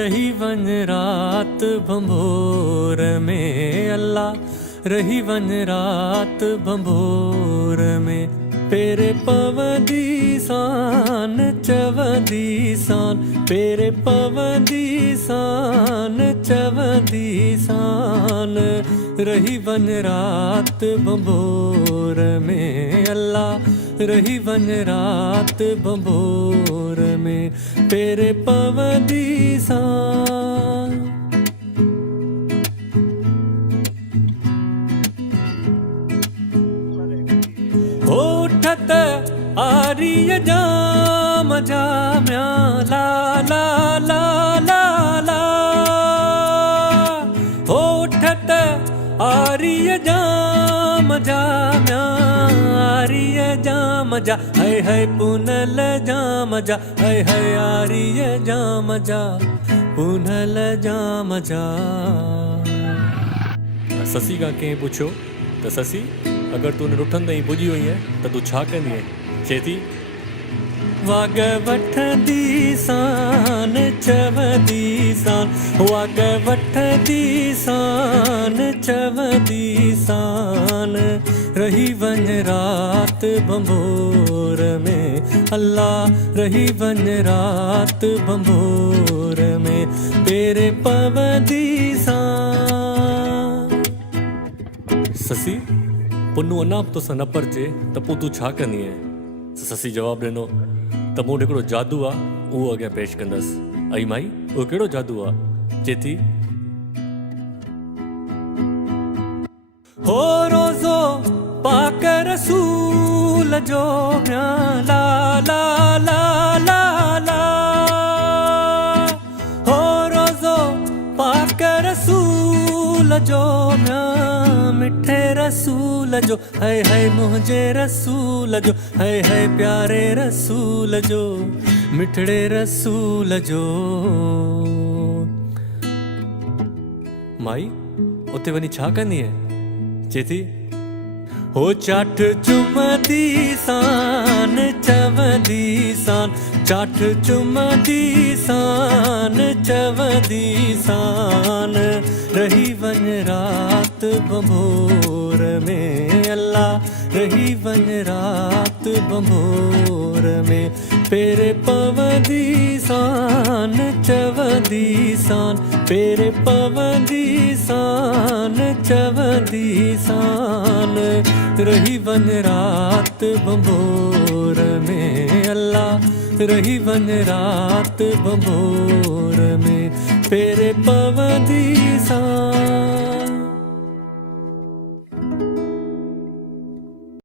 रही वन रात भंभोर में अल्लाह रही वन रात भंभोर में पेरे पवंदी सान चवंदी सान पेरे पवंदी सान चवंदी सान रही वन रात भंभोर में अल्लाह रही वन रात भंभोर में पेरे पवंदी सान। उठत आरिय जाम जाम्या ला ला ला ला ला उठत आरिय जाम जाम्या आरिय जाम जा है पुनल जाम जा है आरिय जाम जा पुनल जाम जा। ससी का कंहिं पुछियो त ससी अगर तू रुठंदे ई पुॼी वई है त तू छा कंदी है चेती वाग वठंदी सान चवंदी सान वाग वठंदी सान चवंदी सान रही वन रात भंभोर में अल्लाह रही वन रात भंभोर में तेरे पवंदी सान। ससी पुन्नू अञा बि तोसां न परिचे त पोइ तूं छा कंदी आहे? ससी जवाबु ॾिनो त मूं वटि हिकिड़ो जादू आहे उहो अॻियां पेश कंदसि। ऐं माई उहो कहिड़ो जादू आहे? चेती हो रोज़ो पाक रसूल जो म्या ला ला ला ला ला हो रोज़ो पाक रसूल जो म्या मिठे रसूल जो है मुझे रसूल जो है प्यारे रसूल जो मिठड़े रसूल जो। माई उते वञी छा कंदी है? चेती हो चाठ चुमदी सान चवंदी सान चाठ चुमदी सान चवंदी सान रही वन रात भंभोर में अल्लाह रही वन रात भंभोर में पेरे पवंदी सान चवंदी सान पेरे पवंदी सान चवंदी सान रही वन रात भंभोर में अल्लाह रही वन रात भंभोर में पेरे पवंदी सान।